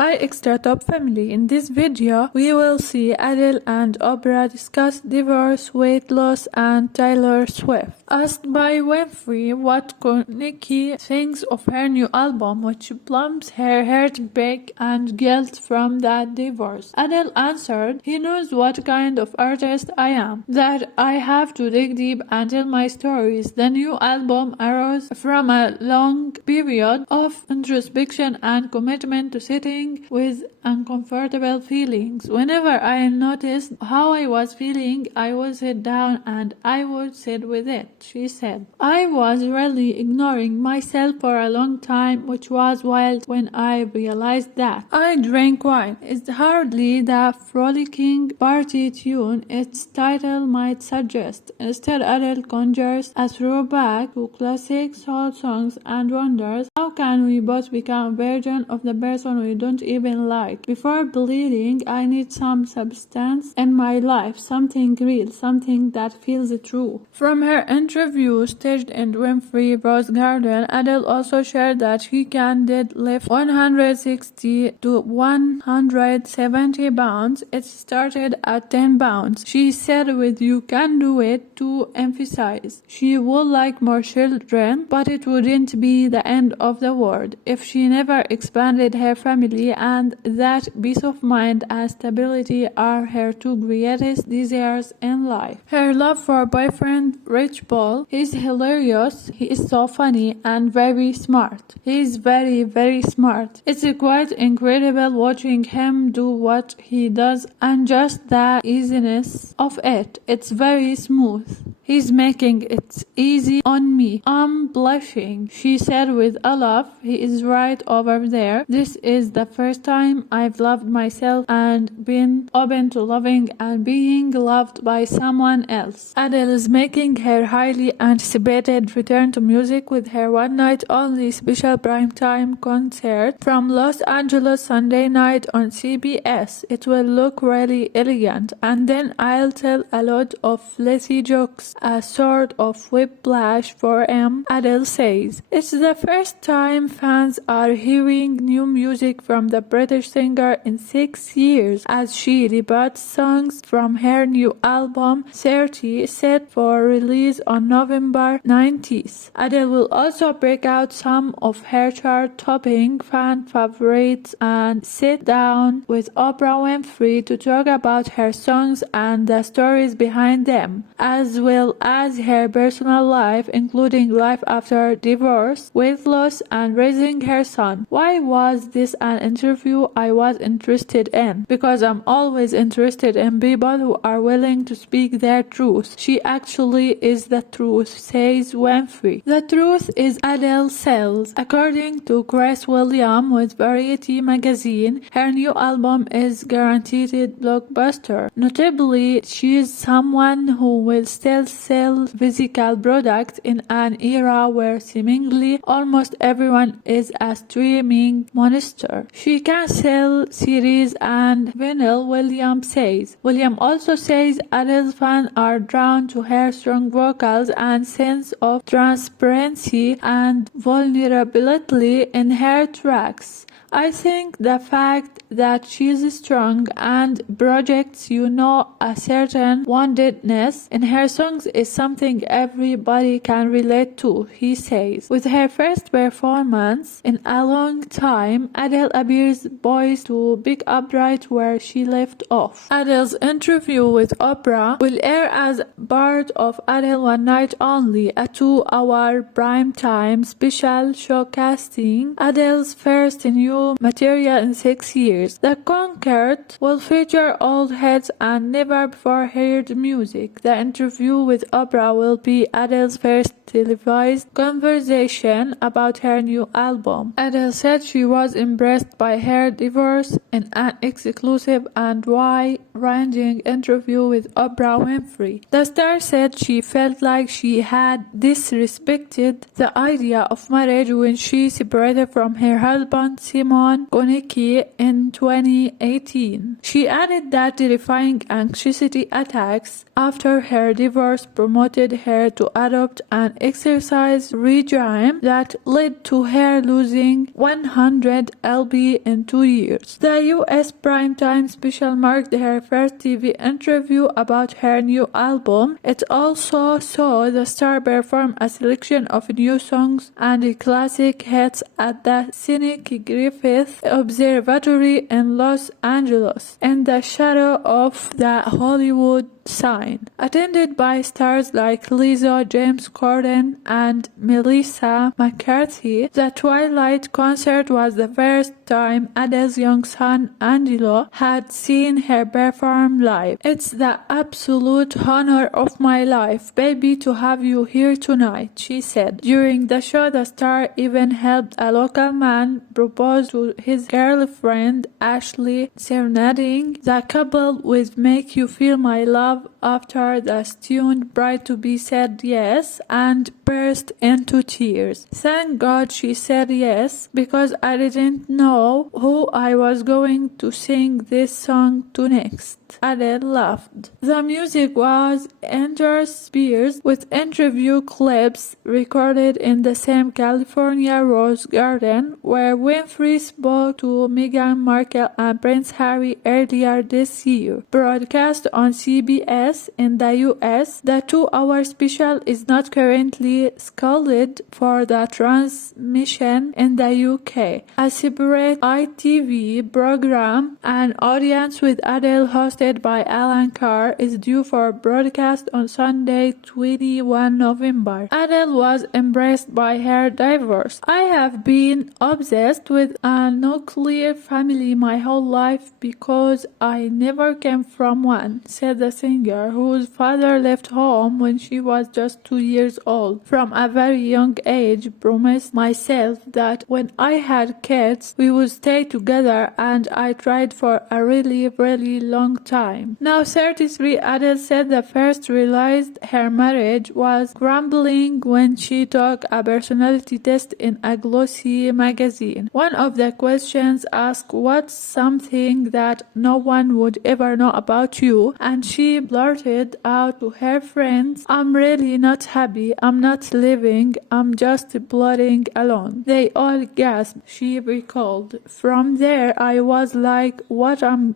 Hi ExtraTop family, in this video we will see Adele and Oprah discuss divorce, weight loss and Taylor Swift. Asked by Winfrey what Nicki thinks of her new album, which plumps her heartbreak and guilt from that divorce, Adele answered, "He knows what kind of artist I am, that I have to dig deep and tell my stories. The new album arose from a long period of introspection and commitment to sitting with uncomfortable feelings. Whenever I noticed how I was feeling, I would sit down and I would sit with it," she said. "I was really ignoring myself for a long time, which was wild when I realized that. I drank wine. It's hardly the frolicking party tune its title might suggest. Instead, Adele conjures a throwback to classic soul songs and wonders, how can we both become a version of the person we don't even like? Before bleeding, I need some substance in my life, something real, something that feels true." From her interview staged in Winfrey Rose Garden, Adele also shared that she can deadlift 160 to 170 pounds. It started at 10 pounds. She said with "you can do it" to emphasize she would like more children, but it wouldn't be the end of the world if she never expanded her family, and that peace of mind and stability are her two greatest desires in life. Her love for boyfriend Rich Paul, he's hilarious, he is so funny and very smart. He is very smart. It's quite incredible watching him do what he does and just the easiness of it. It's very smooth. He's making it easy on me. I'm blushing," she said with a laugh. "He is right over there. This is the first time I've loved myself and been open to loving and being loved by someone else." Adele is making her highly anticipated return to music with her one-night-only special primetime concert from Los Angeles Sunday night on CBS. "It will look really elegant, and then I'll tell a lot of flashy jokes, a sort of whiplash for him," Adele says. It's the first time fans are hearing new music from the British singer in 6 years, as she reboots songs from her new album 30, set for release on November 19th. Adele will also break out some of her chart-topping fan favorites and sit down with Oprah Winfrey to talk about her songs and the stories behind them, as well as her personal life, including life after divorce, weight loss, and raising her son. Why was this an interview I was interested in? Because I'm always interested in people who are willing to speak their truth. She actually is the truth, says Winfrey. The truth is Adele sells. According to Chris William with Variety magazine, her new album is guaranteed blockbuster. Notably, she is someone who will still sell physical products in an era where seemingly almost everyone is a streaming monster. She can sell CDs and vinyl, William says. William also says Adele's fans are drawn to her strong vocals and sense of transparency and vulnerability in her tracks. "I think the fact that she's strong and projects a certain woundedness in her songs is something everybody can relate to," he says. With her first performance in a long time, Adele appears poised to pick up right where she left off. Adele's interview with Oprah will air as part of Adele One Night Only, a 2-hour primetime special showcasing Adele's first new material in 6 years. The concert will feature old hits and never before heard music. The interview with Oprah will be Adele's first televised conversation about her new album. Adele said she was impressed by her divorce in an exclusive and wide-ranging interview with Oprah Winfrey. The star said she felt like she had disrespected the idea of marriage when she separated from her husband 6 Simon Konecki in 2018. She added that terrifying anxiety attacks after her divorce promoted her to adopt an exercise regime that led to her losing 100 lb in 2 years. The US primetime special marked her first TV interview about her new album. It also saw the star perform a selection of new songs and classic hits at the scenic Griffith Observatory in Los Angeles, in the shadow of the Hollywood sign. Attended by stars like Lisa James Corden and Melissa McCarthy, the Twilight concert was the first time Adele's young son Angelo had seen her perform live. "It's the absolute honor of my life, baby, to have you here tonight," she said. During the show, the star even helped a local man propose to his girlfriend Ashley, serenading the couple with "Make You Feel My Love" after the stunned bride-to-be said yes and burst into tears. "Thank God she said yes, because I didn't know who I was going to sing this song to next," Adele laughed. The music was interspersed with interview clips recorded in the same California Rose Garden, where Winfrey spoke to Meghan Markle and Prince Harry earlier this year. Broadcast on CBS in the US, the 2-hour special is not currently scheduled for the transmission in the UK. A separate ITV program, an audience with Adele hosted by Alan Carr, is due for broadcast on Sunday, 21 November. Adele was embraced by her divorce. "I have been obsessed with a nuclear family my whole life because I never came from one," said the singer, whose father left home when she was just 2 years old. "From a very young age, promised myself that when I had kids, we would stay together, and I tried for a really, really long time." Now 33, Adele said the first realized her marriage was crumbling when she took a personality test in a glossy magazine. One of the questions asked, "What's something that no one would ever know about you?" And she blurted out to her friends, "I'm really not happy, I'm not living, I'm just plodding along." They all gasped, she recalled. "From there I was like, what I'm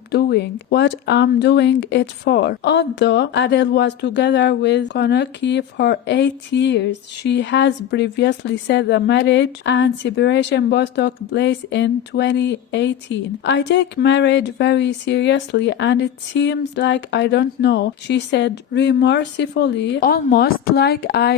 doing it for." Although Adele was together with Konecki for 8 years, she has previously said the marriage and separation both took place in 2018. "I take marriage very seriously, and it seems like I don't know," she said remorsefully, "almost like I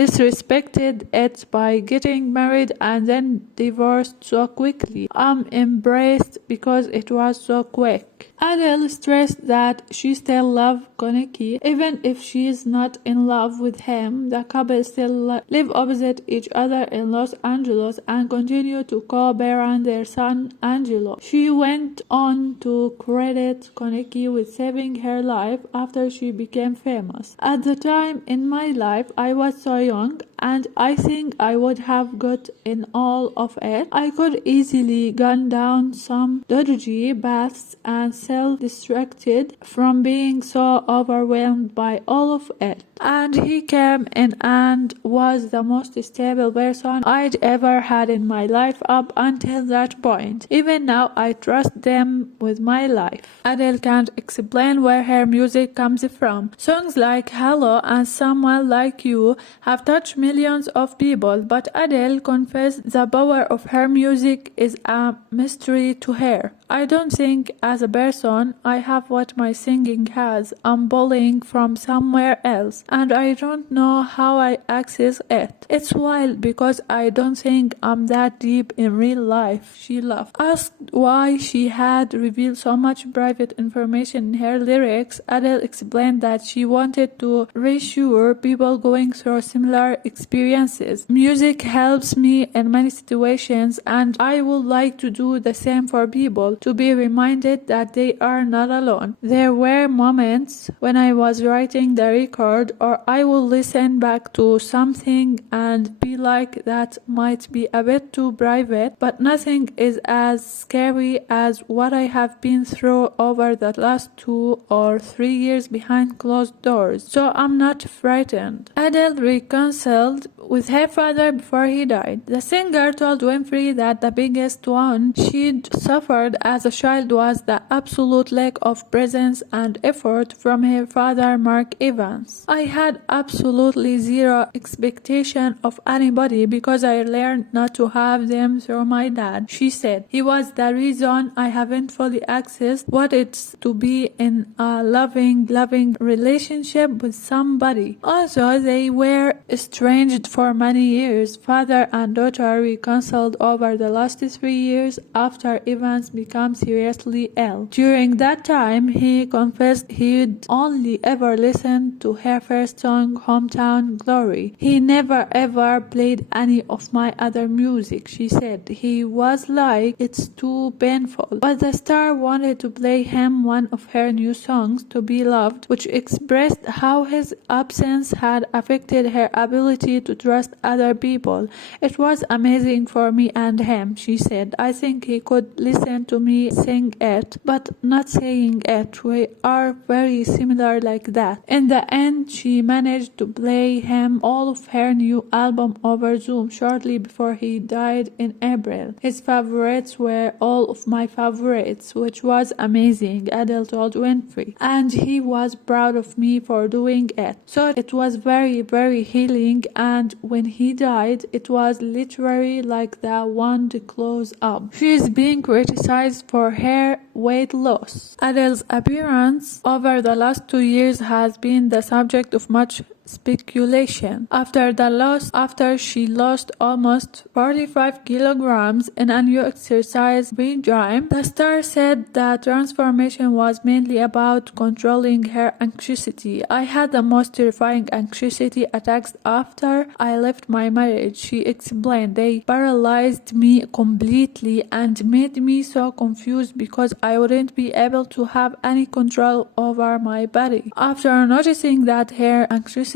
disrespected it by getting married and then divorced so quickly. I'm embarrassed because it was so quick." Adele stressed that she still loves Konecki. Even if she is not in love with him, the couple still live opposite each other in Los Angeles and continue to co-parent their son Angelo. She went on to credit Konecki with saving her life after she became famous. "At the time in my life, I was so young, and I think I would have got in all of it. I could easily gone down some dodgy paths and self-distracted from being so overwhelmed by all of it. And he came in and was the most stable person I'd ever had in my life up until that point. Even now, I trust them with my life." Adele can't explain where her music comes from. Songs like "Hello" and "Someone Like You" have touched millions of people, but Adele confessed the power of her music is a mystery to her. "I don't think as a person I have what my singing has. I'm pulling from somewhere else, and I don't know how I access it. It's wild because I don't think I'm that deep in real life," she laughed. Asked why she had revealed so much private information in her lyrics, Adele explained that she wanted to reassure people going through similar experiences. "Music helps me in many situations, and I would like to do the same for people people to be reminded that they are not alone. There were moments when I was writing the record, or I will listen back to something and be like, that might be a bit too private, but nothing is as scary as what I have been through over the last 2 or 3 years behind closed doors. So I'm not frightened. Adele reconciled with her father before he died. The singer told Winfrey that the biggest one she'd suffered as a child was the absolute lack of presence and effort from her father, Mark Evans. I had absolutely zero expectation of anybody because I learned not to have them through my dad, she said. He was the reason I haven't fully accessed what it's to be in a loving relationship with somebody. Also, they were estranged for many years. Father and daughter reconciled over the last 3 years after Evans became seriously ill. During that time, he confessed he'd only ever listened to her first song, Hometown Glory. He never ever played any of my other music, she said. He was like, it's too painful. But the star wanted to play him one of her new songs, To Be Loved, which expressed how his absence had affected her ability to trust other people. It was amazing for me and him, she said. I think he could listen to me sing it, but not saying it. We are very similar like that. In the end, she managed to play him all of her new album over Zoom shortly before he died in April. His favorites were all of my favorites, which was amazing, Adele told Winfrey. And he was proud of me for doing it. So it was very healing, and when he died, it was literally like the wand close up. She is being criticized for her weight loss. Adele's appearance over the last 2 years has been the subject of much speculation. After she lost almost 45 kilograms in a new exercise regime, the star said the transformation was mainly about controlling her anxiety. I had the most terrifying anxiety attacks after I left my marriage, she explained. They paralyzed me completely and made me so confused because I wouldn't be able to have any control over my body. After noticing that her anxiety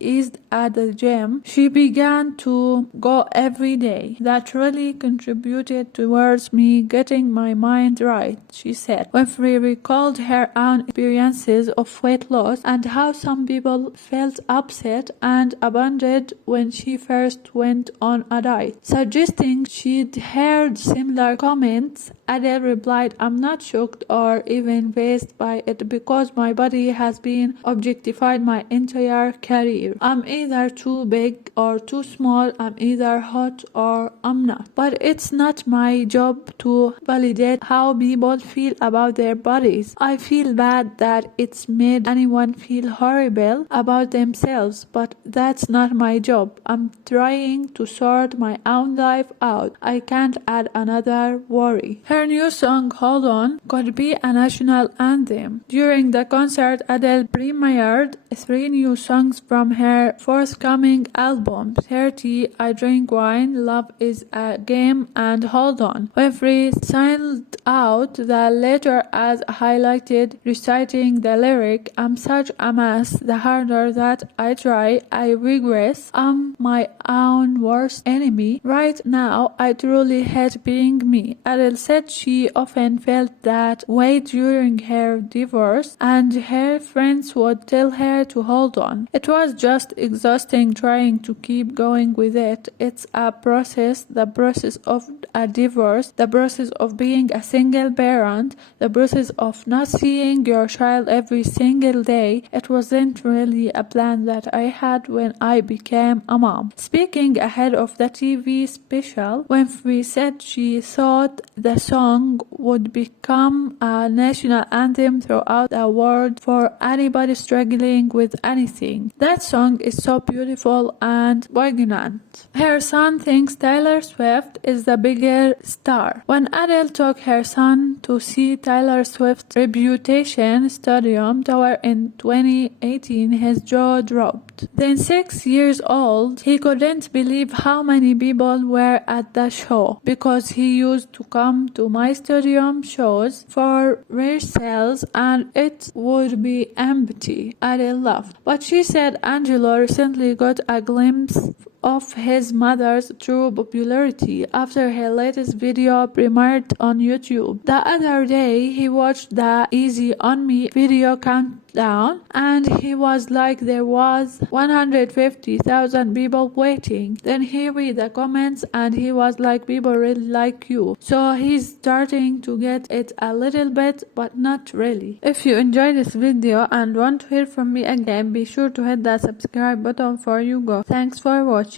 eased at the gym, she began to go every day. That really contributed towards me getting my mind right, she said. Winfrey recalled her own experiences of weight loss and how some people felt upset and abandoned when she first went on a diet. Suggesting she'd heard similar comments, Adele replied, I'm not shocked or even fazed by it because my body has been objectified my entire career. I'm either too big or too small, I'm either hot or I'm not. But it's not my job to validate how people feel about their bodies. I feel bad that it's made anyone feel horrible about themselves, but that's not my job. I'm trying to sort my own life out. I can't add another worry. Her new song, Hold On, could be a national anthem. During the concert, Adele premiered 3 new songs from her forthcoming album, 30, I Drink Wine, Love Is a Game, and Hold On. Winfrey singled out the latter as highlighted, reciting the lyric, I'm such a mess, the harder that I try, I regress, I'm my own worst enemy. Right now, I truly hate being me. Adele said she often felt that way during her divorce, and her friends would tell her to hold on. It was just exhausting trying to keep going with it. It's a process, the process of a divorce, the process of being a single parent, the process of not seeing your child every single day. It wasn't really a plan that I had when I became a mom. Speaking ahead of the TV special, Winfrey said she thought the song would become a national anthem throughout the world for anybody struggling with anything. That song is so beautiful and poignant. Her son thinks Taylor Swift is the bigger star. When Adele took her son to see Taylor Swift's Reputation Stadium tour in 2018, his jaw dropped. Then 6 years old, he couldn't believe how many people were at the show because he used to come to to my stadium shows for rehearsals and it would be empty. Adele laughed. But she said Angelo recently got a glimpse of his mother's true popularity after her latest video premiered on YouTube. The other day, he watched the Easy on Me video countdown and he was like there was 150,000 people waiting. Then he read the comments and he was like people really like you. So he's starting to get it a little bit but not really. If you enjoyed this video and want to hear from me again, be sure to hit that subscribe button before you go. Thanks for watching.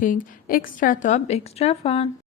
Extra top, extra fun.